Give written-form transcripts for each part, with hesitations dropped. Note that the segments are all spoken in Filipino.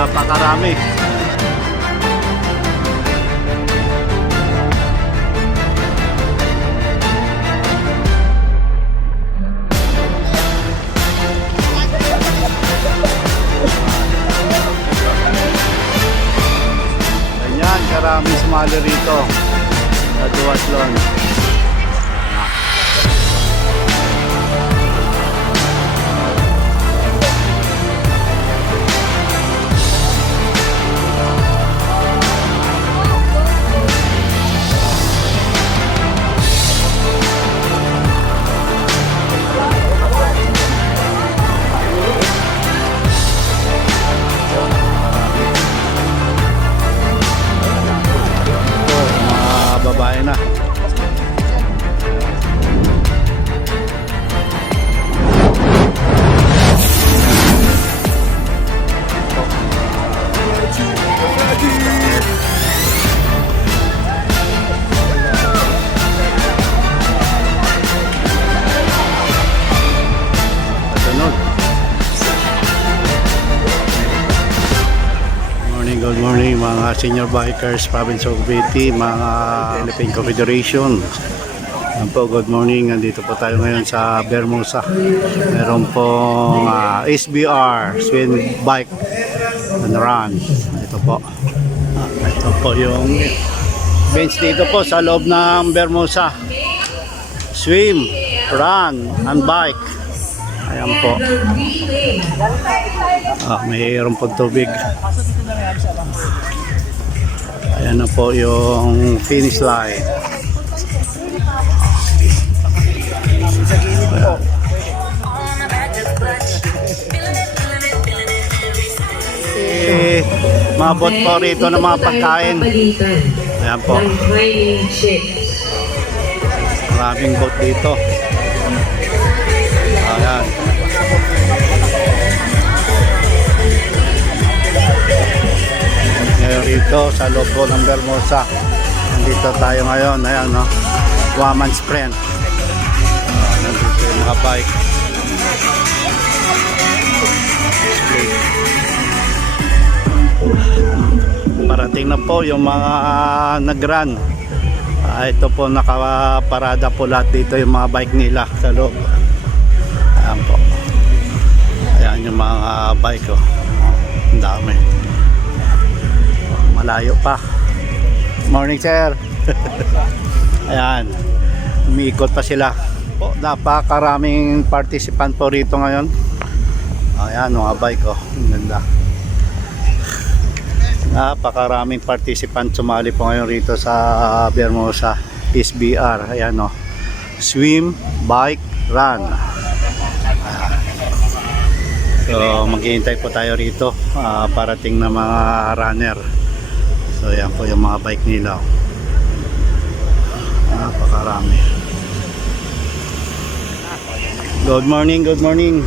napakarami. Ganyan, karami sumali rito sa duathlon. Babae na. Good morning mga senior bikers, Province of Cavite, mga Philippine Confederation. Good morning, nandito po tayo ngayon sa Bermosa. Meron pong SBR, Swim Bike and Run. Ito po yung bench dito po sa loob ng Bermosa. Swim, Run, and Bike. Ayan po. Mayroon po tubig. Ayan na po yung finish line. Mabot po rito ng mga pagkain. Ayan po. Maraming boat dito. Ayan. Ngayon rito sa loob po ng Bermosa. Nandito tayo ngayon. Ayan, no? Woman's Sprint. Nandito yung mga bike. Parating na po yung mga nag-run. Ito po nakaparada po lahat dito yung mga bike nila sa loob. Ayan po. Ayan yung mga bike, oh. Ang dami. Malayo pa. Morning, sir. Ayan. Umiikot pa sila. Po, napakaraming participant po rito ngayon. Ayan, mga bike, oh. Ang ganda. Napakaraming participant sumali po ngayon rito sa Bermosa SBR. Ayan, oh. Swim, Bike, Run. So maghihintay po tayo rito parating na mga runner. So yan po yung mga bike nila. Napakarami. Good morning, good morning.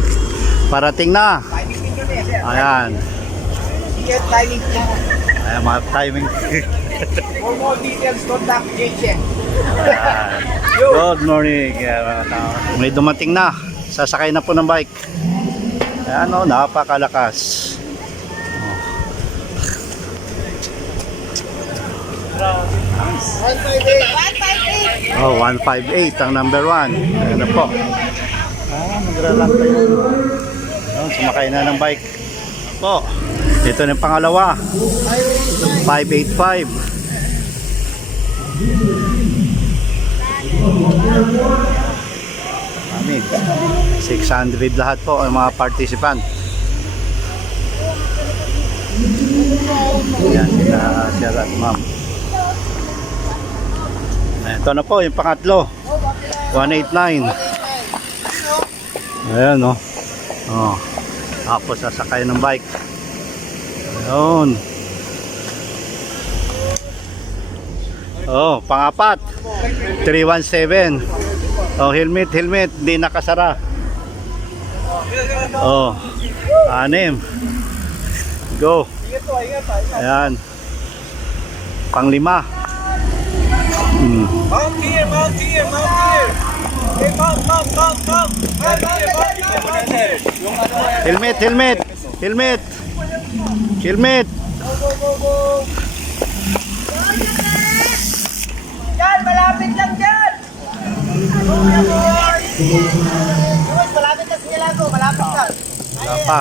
Parating na. Ayan. Ayan mga timing. For more details, contact JChem. Good morning. May dumating na. Sasakay na po ng bike. Ayan, o, napakalakas. Oh, 158 ang number 1. Ayan na po. Nagralang tayo. Sumakay na ng bike. Po. Ito na yung pangalawa. 585. Amin. 600 lahat po ang mga participant. Ayan, sila sir at ma'am. Ito na po yung pangatlo. 189. Ayan, no. Oh. Tapos sasakay ng bike. Ayun. Oh, pangapat. 317. Oh, helmet, hindi nakasara. Oh. 6. Go. Ayan. Pang-5. Mount here, mount here, mount here. Hey, mount. Helmet. Kilmit. Yan, malapit lang dyan! Malapit na sila ko, malapit lang. Wala pa.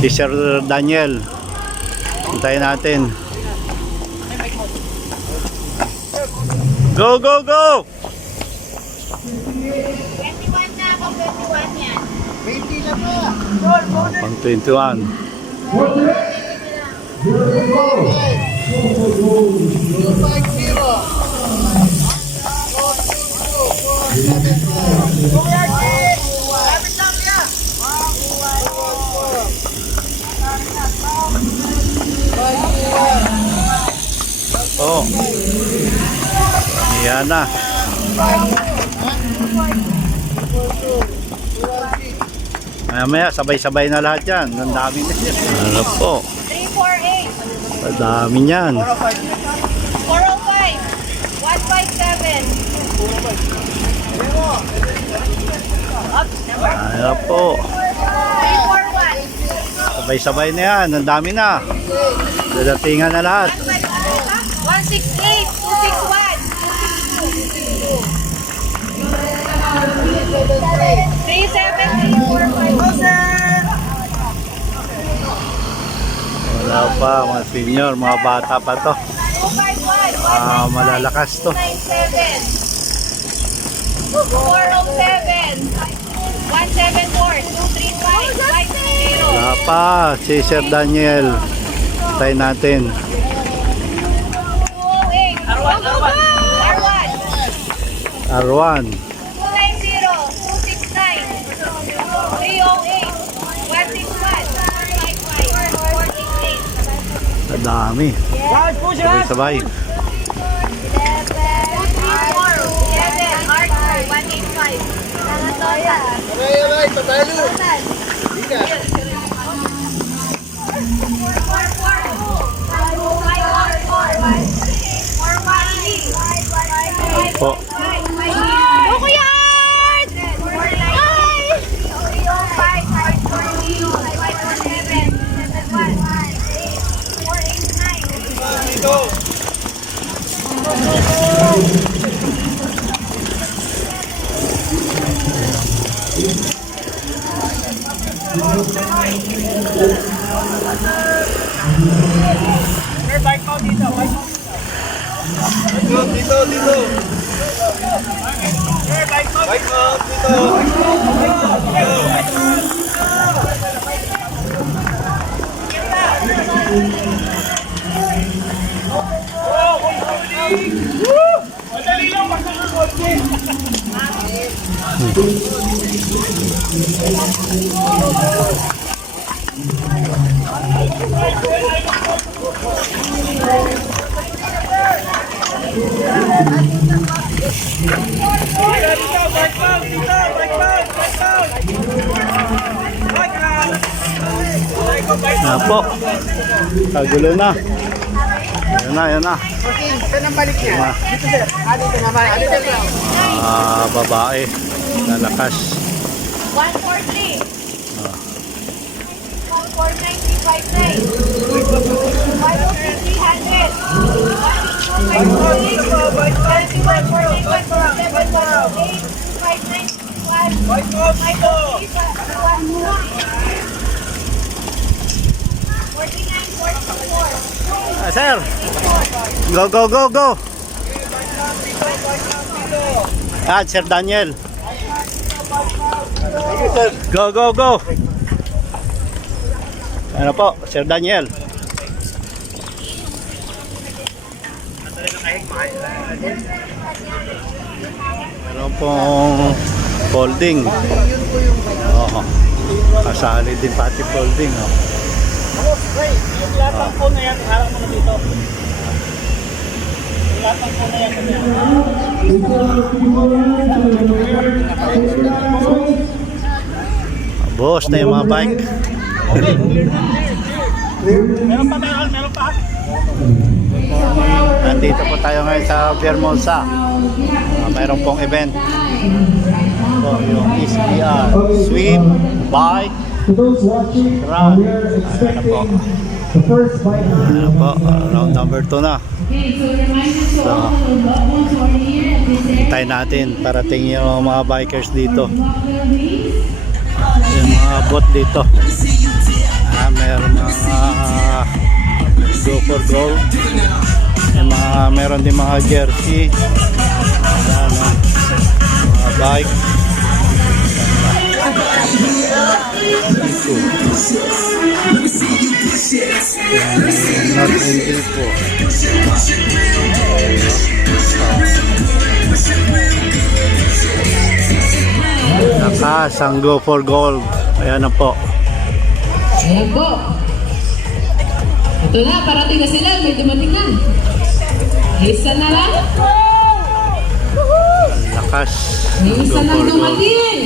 Si Sir Daniel. Hintayin natin. Go, go, go! 21 na ako, 21 yan. 20 lang na. Pang 21. Malapit lang siya. Oh. Yan na. Maya sabay-sabay na lahat yan. Ang dami na yan. Ano po? 348, Ang dami yan. 405, 157, Ano po? 341, Sabay-sabay na yan. Ang dami na. Dadatingan na lahat. 168, 261, 37345, Wala pa. Mga senior. Mga bata pa to. 251, Malalakas to. 407, 174, 235, 520. Wala pa. Si Sir Daniel. Tayo natin. 208, R1, R1. 290, 269, 308, 161, 455, 488. Ang dami. Guys, push it! Sabay-sabay. 11, R2, 185. Total. Aray, patalo! 444, 514, 415, Po. 515. Ako yan! 489. Dito! Sir, bike mo dito, bike mo dito. Dito. Sir, bike mo dito. Madali lang, basta ng kotse. Yan po. Kagulo na. Yan na. Saan ang balik niya? Dito sir. Dito naman. Dito lang. Babae. Lalakas. 143. 49059. 543, Sir. Go, go, go, go. Sir Daniel. Go, go, go. Ano po, Sir Daniel. Meron pong folding. Oo. Kasali din pati folding. Oh. Yung lahat ng phone na yan, harap mo na dito. Yung lahat ng phone na yan. Boss na yung mga bike. Meron pa. Nandito po tayo ngayon sa Vermosa. Mayroon pong event. So, yung SBR Swim Bike To those watching, Round. we are expecting the first bike. Ayan po, round number 2 na. Okay, so reminders to all the loved ones who are here at this area. Hintayin natin, parating yung mga bikers dito. Block their wings. Yung mga bot dito. Meron mga go for gold. Meron din mga jersey. Ayan, mga bike. Not ending po. Lakas ang go for gold. Ayan na po. Ayan po. Ito na, parating na sila. May dumating na. Isa na lang. Lakas. May isa Go lang for gold. dumating.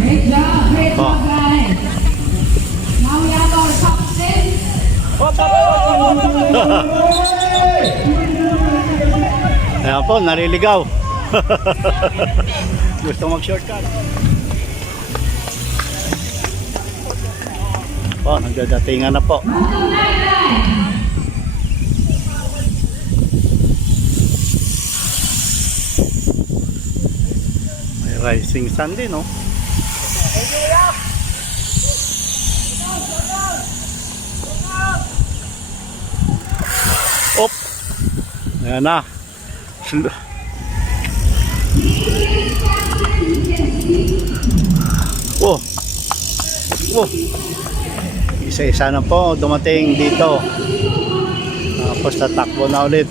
Great job, guys. Now we have our top 10. Ayan po, naliligaw. Gusto mag-shortcut. Po, nagdadatingan na po. May rising sun din, no? Op! Ayan na. Oh. Oh. Isa-isa na po dumating dito. Tapos tatakbo na ulit.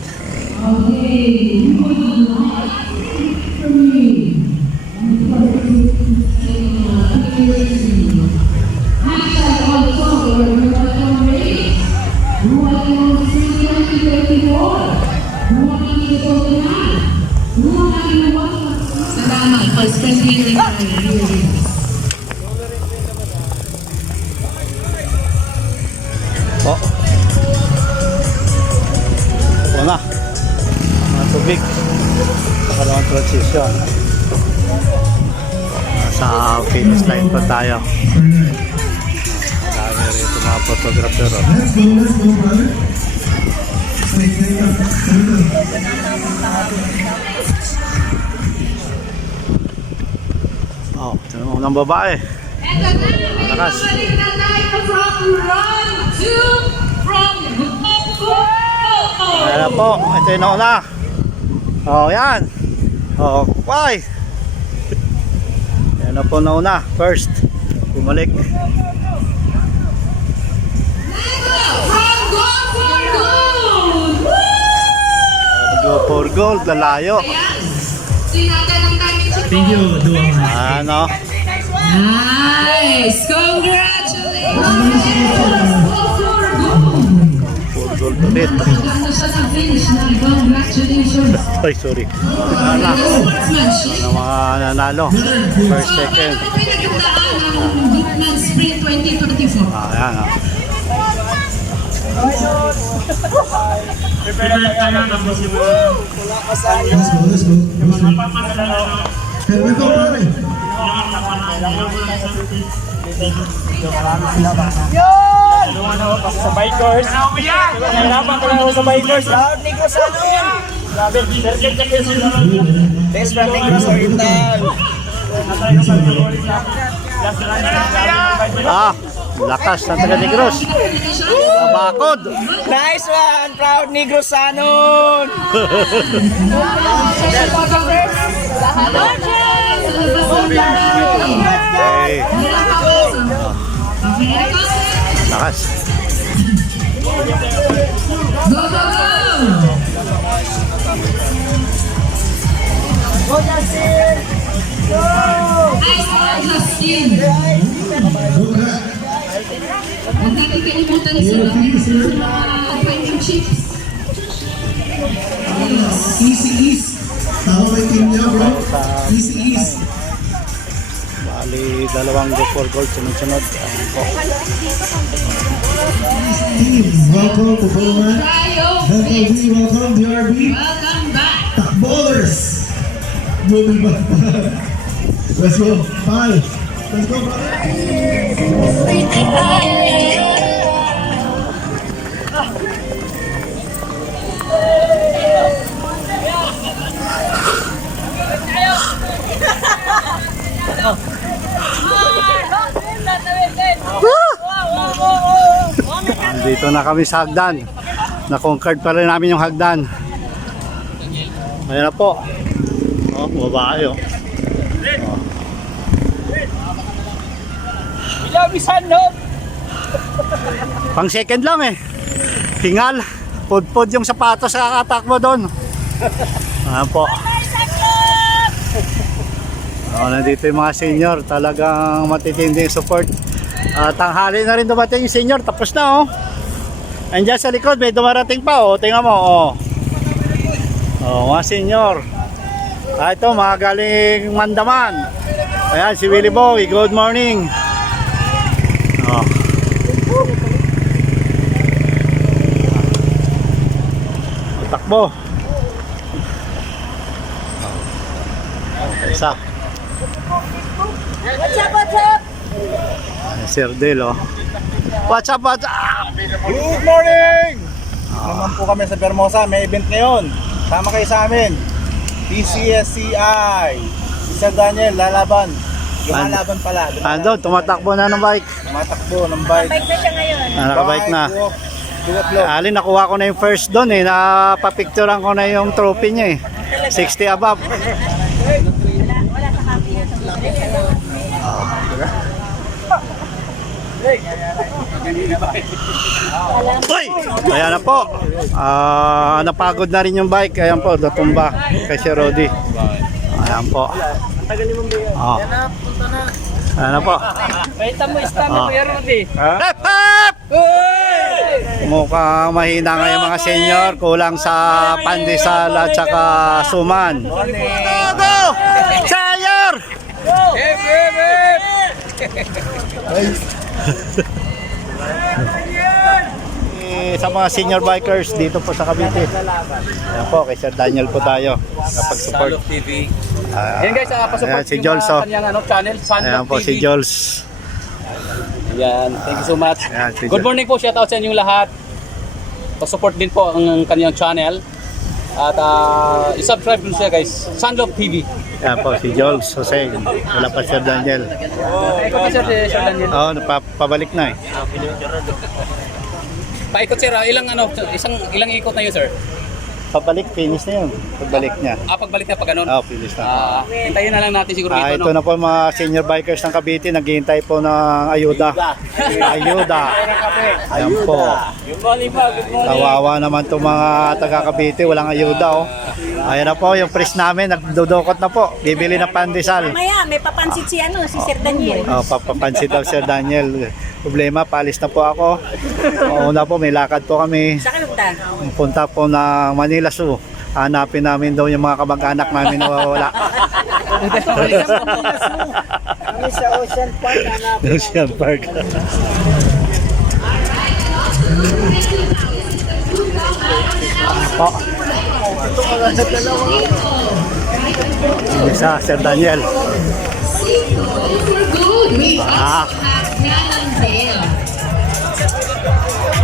Salamat for spending the time. Oh. Ito na. Mga tubig. Nakalawang transition. Nasa finish line pa tayo. Dami rito mga photographer. Oh. Let's go, brother. Oh, ito na unang babae. Eto na, may Lakas. babalik na tayo from run to from Ayan na po. Ito yung nauna. Oh, yan. Oh, why? Ayan na po nauna. First. Bumalik. from Go for Gold! Go for gold. Lalayo. Ayan, sinatan ang daming chiko. Thank you, Duang. Ano? Nice! Congratulations! Go for Gold! For gold ulit. Maganda siya sa finish na. Congratulations! Ay, sorry. Ano? Sportsmanship. Ang mga nanalo. First, second. Ito pinagandaan ng Bookman Sprint 2024. Ayan. Oh. Let's go, let's go. Pero ito, pare. Sa bikers. Nahirapan ko lang ako sa bikers. Proud Negros ano yan? Grabe, circuit check yun sila. Best friend Negros original. Ah, lakas ng taga Negros. Bakod. Nice one! Proud Negros anon! Okay. Lakas. Go, go, go! Nice one, Justin! Huwag natin kalimutan na sila fighting chips. Easy East. Tama ba yung team niya, bro? Easy East. Bali, dalawang go for gold. Sunod-sunod. Ayan po. Team, welcome to Bowman. Tayo, FLB, welcome, DRB. welcome back! Takballers. We'll be back. Let's go. 5. Let's go, brother. Dito na kami sa hagdan. Na-conquered pa rin namin yung hagdan. Ayan na po. Oh, babae oh. Pang second lang eh. Tingal. Pudpud yung sapatos sa katakbo doon. Ayan po. Oh, nandito yung mga senior. Talagang matitindi yung support. Tanghali na rin dumating yung senior. Tapos na oh. Andiyan sa likod may dumarating pa oh. Tingnan mo oh. Oh, mga senior. Ito mga galing Mandaman. Ayan si Willie Boy. Good morning. Oh. Takbo. Isa. What's up, what's up? Sir Del oh. What's up, what's up? Good morning! Naman po kami sa Bermosa, may event ngayon. Sama kayo sa amin. PCSCI. Sir Daniel, lalaban. Lumalaban pala. Ando, tumatakbo na ng bike. Tumatakbo ng bike. Bike na siya ngayon. Nakabike na. Duwatlo. Ali, nakuha ko na yung first doon eh. Napapicturean ko na yung trophy niya eh. 60 above. Wala sa copy yun. Uy! Ayan na po. Napagod na rin yung bike. Ayan po, natumba kay Sir Rodi. Ayan po. Ayan na po. Kita mo, stand mo, Kuya Rudy. Hep, hep! Mukhang mahina ngayon mga senior. Kulang sa pandesal at saka suman. Go! Senior! Hip, hip, hip! Sa mga senior bikers dito po sa Cavite. Ayan po, kay Sir Daniel po tayo. Kapag-support. TV. Ayan guys, pasupport ayan, si Jols oh. kanyang channel, Ayan po si Jols. Yan, thank you so much. Ayan, si Good Jols. morning po, shout out sa inyong lahat. Pasupport din po ang kanyang channel. At i-subscribe din siya guys, Sunlove TV. Ayan po si Jols Jose. Wala pa Sir Daniel. Paikot sir, Sir Daniel. Oo, napabalik na eh. Paikot sir, ilang ikot na yun sir? Pabalik, finish na yun. Pagbalik niya. Pagbalik na pa ganun. Finish na. Hintayin na lang natin siguro dito. Ito na po mga senior bikers ng Cavite, naghihintay po ng ayuda. Ayuda. Ayan po. Good morning pa, good morning. Kawawa naman itong mga taga Cavite, walang ayuda oh. Ayan na po, yung press namin, nagdudukot na po. Bibili ng pandesal. Mamaya, may papansit si Sir Daniel. Papapansin daw Sir Daniel. Problema, paalis na po ako. Una po, may lakad po kami. Saan ka nagpunta? Punta po ng Manila Zoo. Hanapin namin daw yung mga kamag-anak namin na nawawala. Kami sa Ocean Park, Ocean Park. Po. Isa, Sir Daniel.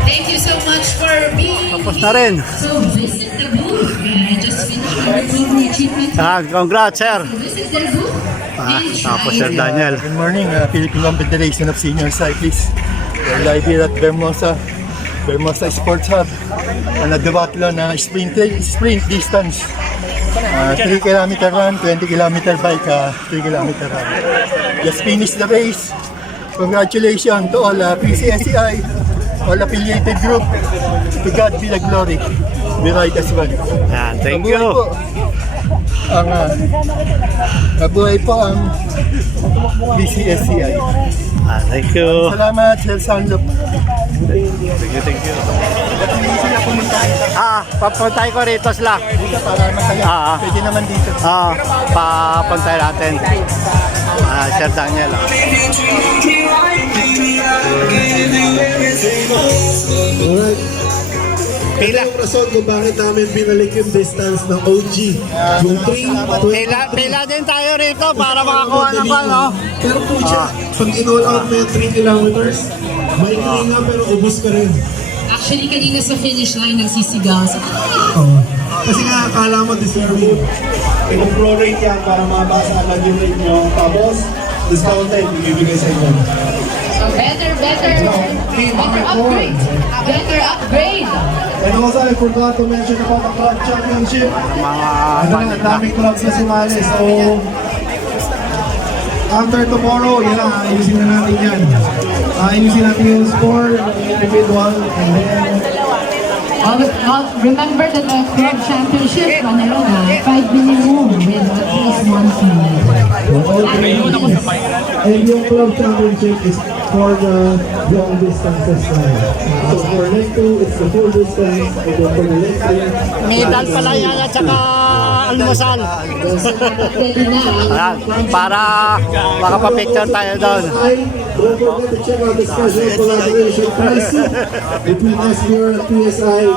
Thank you so much for being Tapos na rin. so visit the booth. I just finished my recovery treatment. Congrats, sir. Visit their booth and Tapos try Sir Daniel. Good morning, Philippine Confederation of Senior Cyclists. We're live here at Bermosa Sports Hub. Na duathlon na sprint distance. 3 kilometer run, 20 kilometer bike, 3 kilometer run. Just finished the race. Congratulations to all PCSCI, all affiliated group. To God be the glory. We ride as one. Yan, thank Mabuhay you. po ang mabuhay po ang BCSCI. Thank you. Salamat, Sir Sanlop. Thank you. Papuntay ko rito sila. Dito para masaya. Pwede naman dito. Papuntay natin. Sir Daniel. Alright. Ito yung rason kung bakit namin binalik yung distance ng OG. Yung 3, Pila din tayo rito para makakuha ng ball, no? Pero po siya, pag in-all out mo yung 3 kilometers, may nga pero ubus ka rin. Actually, kanina sa finish line nagsisigaw. So, Oo. Kasi nga, akala mo deserving. Ino-prorate yan para mabasa agad yung rate nyo. Tapos, discounted, ibibigay sa inyo. Better upgrade. Better upgrade. And also, I forgot to mention about the club championship. Mga Ang daming clubs na sumali. So, after tomorrow, yan lang, ayusin na natin yan. Ayusin natin yung score, individual, and then Remember that the club championship, 5 minimum with at least 1 team. and yung club championship is for the long distances now. So for leg 2, it's the full distance, and then for the leg 3, medal pala yan at saka almusal. Ayan, para makapapicture tayo doon. Don't forget to check out the special collaboration pricing between SBR and PSI.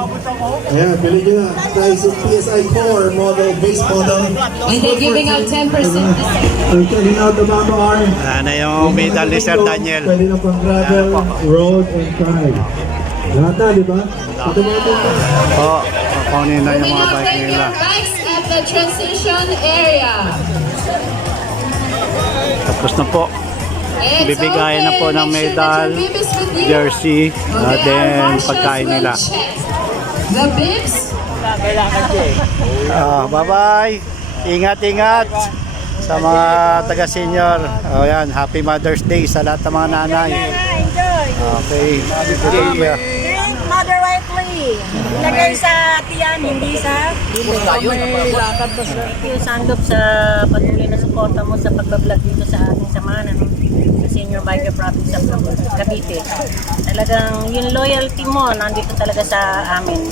Ayan, bilhin nyo na. Pricing PSI 4 model, base model. And they're giving out 10% Ang checking out the Mama R. Ayan na yung medal ni Sir Daniel. Pwede na pang gravel, road, and ride. Lahat na, di ba? Ito mga ito. Oo, kukunin na yung We mga now bike take nila. your bikes at the transition area. Tapos na po. It's Bibigayan na po okay. ng Make sure that medal, your bib is with you. jersey, Okay, then our marshals pagkain will nila. check the bibs. Bye-bye. Ingat-ingat sa mga taga-senior. O yan, Happy Mother's Day sa lahat ng mga nanay. Enjoy! Okay. Thank you. Drink Mother Whiteley. Ilagay sa tiyan, hindi sa may lakad ko. Thank you, Sandop, sa patuloy na suporta mo sa pagbablog dito sa ating samahan, ano? Sa Senior Biker Province of Cavite. Talagang yung loyalty mo nandito talaga sa amin.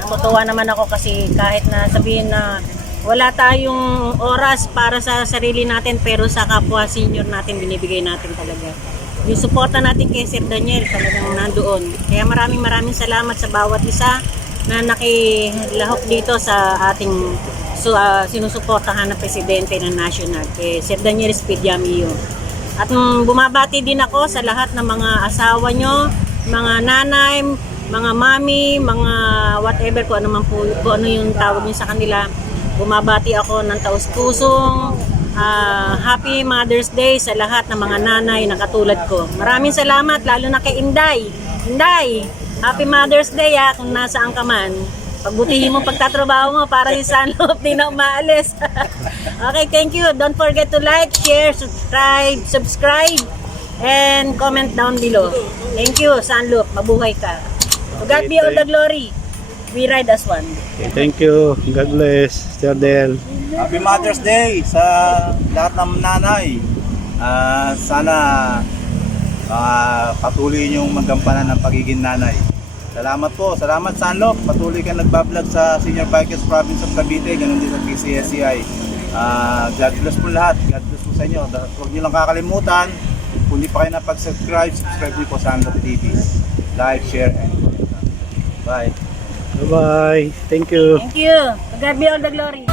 Natutuwa naman ako kasi kahit na sabihin na wala tayong oras para sa sarili natin, pero sa kapwa senior natin binibigay natin talaga. Yung suporta natin kay Sir Daniel talagang nandoon. Kaya maraming salamat sa bawat isa na nakilahok dito sa ating sinusuportahan ng presidente ng national, kay Sir Daniel Espediamillo. At bumabati din ako sa lahat ng mga asawa nyo, mga nanay, mga mami, mga whatever, kung ano man po, kung ano yung tawag niyo sa kanila. Bumabati ako ng taus-pusong Happy Mother's Day sa lahat ng mga nanay na katulad ko. Maraming salamat, lalo na kay Inday. Inday, Happy Mother's Day kung nasaan ka man. Pagbutihin mo pagtatrabaho mo para si Sanlop di na umaalis. Okay, thank you. Don't forget to like, share, subscribe, and comment down below. Thank you, Sanlop. Mabuhay ka. To God be all the glory. We ride as one. Okay, thank you. God bless. Sir Del. Happy Mother's Day sa lahat ng nanay. Sana patuloy niyong magampanan ng pagiging nanay. Salamat po. Salamat, Sanlop. Patuloy ka nagbablog sa Senior Bikers Province of Cavite. Ganun din sa PCSCI. God bless po lahat. God bless po sa inyo. Huwag niyo lang kakalimutan. Kung hindi pa kayo napag-subscribe, subscribe niyo po sa Sanlop TV. Like, share, and bye. Bye-bye. Thank you. Thank you. To God be all the glory.